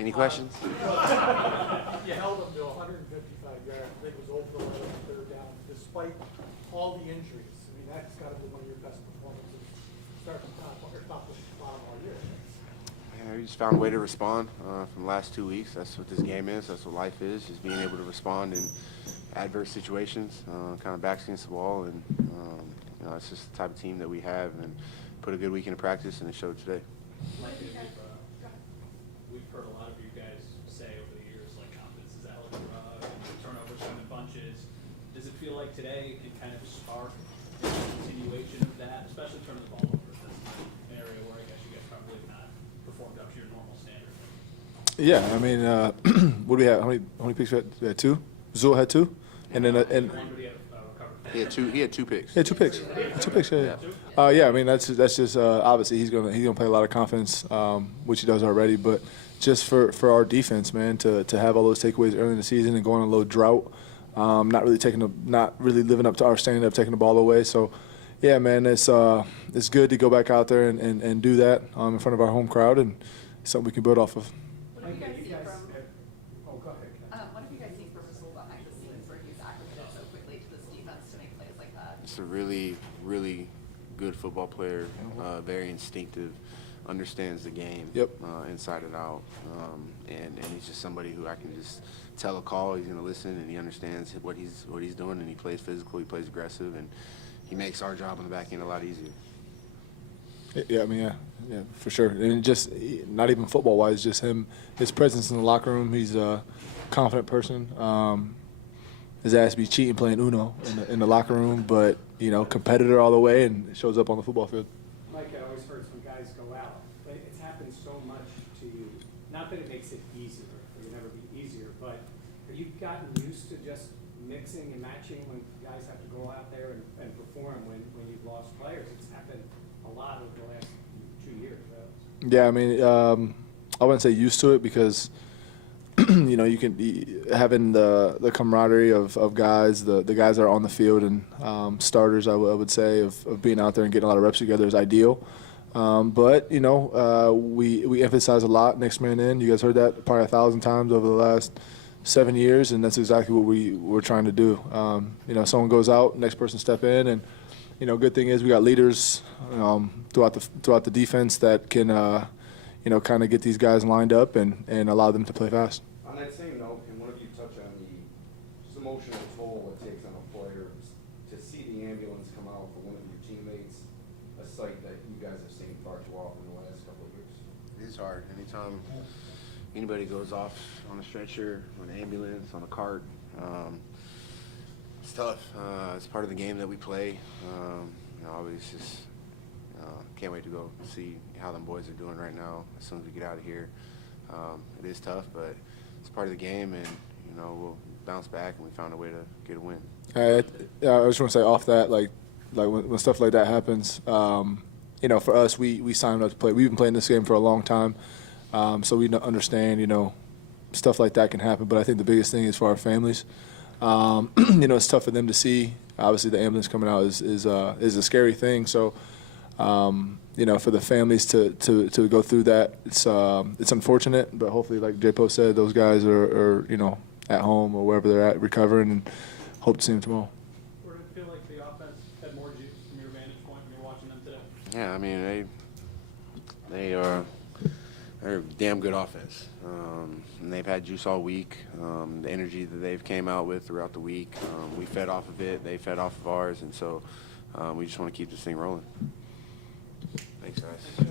Any questions? You held them to 155 yards. I think it was over 11 third down, despite all the injuries. I mean, that's got to be one of your best performances, starting top or top of the bottom all year. Yeah, we just found a way to respond from the last 2 weeks. That's what this game is. That's what life is, just being able to respond in adverse situations, kind of backs against the wall. And, it's just the type of team that we have, and put a good week into practice, and it showed today. We've heard a lot of you guys say over the years, like, confidence is out of the rug, and turnovers come in bunches. Does it feel like today it can kind of spark a continuation of that, especially turning the ball over? That's an area where I guess you guys probably have not performed up to your normal standard. Yeah, I mean, what do we have? How many picks we had? We had two. Zul had two, and then He had two picks. Yeah, two picks. Two picks. Yeah. Yeah. I mean, that's just obviously he's gonna play a lot of confidence, which he does already. But just for our defense, man, to have all those takeaways early in the season and going on a little drought, not really living up to our standard of taking the ball away. So, yeah, man, it's good to go back out there and do that in front of our home crowd, and something we can build off of. What have you guys seen from Rasul behind the scenes where he's acclimated so quickly to this defense to make plays like that? Just a really, really good football player, very instinctive, understands the game inside and out, and he's just somebody who I can just tell a call, he's going to listen, and he understands what he's doing, and he plays physical, he plays aggressive, and he makes our job on the back end a lot easier. Yeah, I mean, yeah, for sure. And just not even football-wise, just his presence in the locker room. He's a confident person. His ass be cheating playing Uno in the locker room, but competitor all the way, and it shows up on the football field. Micah always hurts when guys go out. But it's happened so much to you. Not that it makes it easier, it will never be easier, but have you gotten used to just mixing and matching when guys have to go out there and perform when you've lost players? It's happened a lot over the last 2 years. Yeah, I mean, I wouldn't say used to it because, you can be having the camaraderie of guys, the guys that are on the field and starters, I would say, of being out there and getting a lot of reps together is ideal. But, we emphasize a lot next man in. You guys heard that probably 1,000 times over the last 7 years, and that's exactly what we're trying to do. Someone goes out, next person step in, and good thing is we got leaders throughout the defense that can kind of get these guys lined up and allow them to play fast. On that same note, can one of you touch on the just emotional toll it takes on a player to see the ambulance come out for one of your teammates, a sight that you guys have seen far too often in the last couple of years? It is hard. Anytime anybody goes off on a stretcher, on an ambulance, on a cart, it's tough. It's part of the game that we play. Always just can't wait to go see how them boys are doing right now as soon as we get out of here. It is tough, but it's part of the game, and we'll bounce back, and we found a way to get a win. I just want to say off that, like when stuff like that happens, for us, we signed up to play. We've been playing this game for a long time, so we understand, stuff like that can happen. But I think the biggest thing is for our families. It's tough for them to see. Obviously, the ambulance coming out is a scary thing. So, for the families to go through that, it's unfortunate. But hopefully, like J-Po said, those guys are at home or wherever they're at recovering, and hope to see them tomorrow. Where did it feel like the offense had more juice from your vantage point when you're watching them today? Yeah, I mean, they're a damn good offense. And they've had juice all week. The energy that they've came out with throughout the week, we fed off of it. They fed off of ours, and so we just want to keep this thing rolling. Thanks, guys.